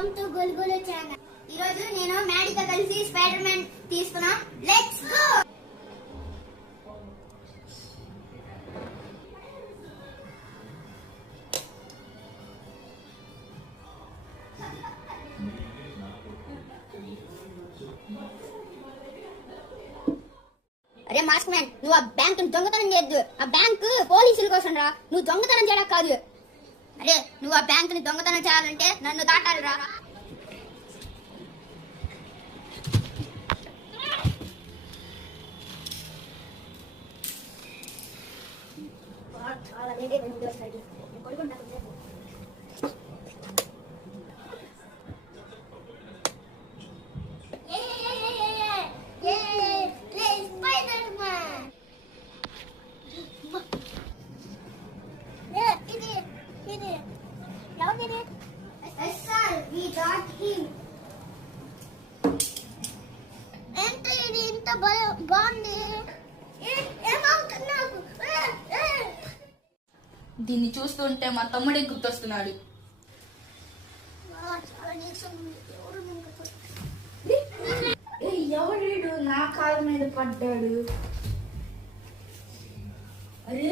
Welcome to గుల్గులు channel. ఈ రోజు నేను మ్యాడీతో కలిసి స్పైడర్ మ్యాన్ తీసుకున్నా. Let's go. అరే మాస్క్ మ్యాన్, నువ్వు ఆ బ్యాంక్ దొంగతనం చేయొద్దు. ఆ బ్యాంక్ పోలీసుల కోసం రా, నువ్వు దొంగతనం చేయడం కాదు. అరే నువ్వు ఆ బ్యాంక్ ని దొంగతనం చేయాలంటే నన్ను దాటాలి రా. We got him. ఎంత బాగుంది. దీన్ని చూస్తుంటే మా తమ్ముడే గుర్తొస్తున్నాడు. ఎవడు నా కాళ్ళ మీద పడ్డాడు? అరే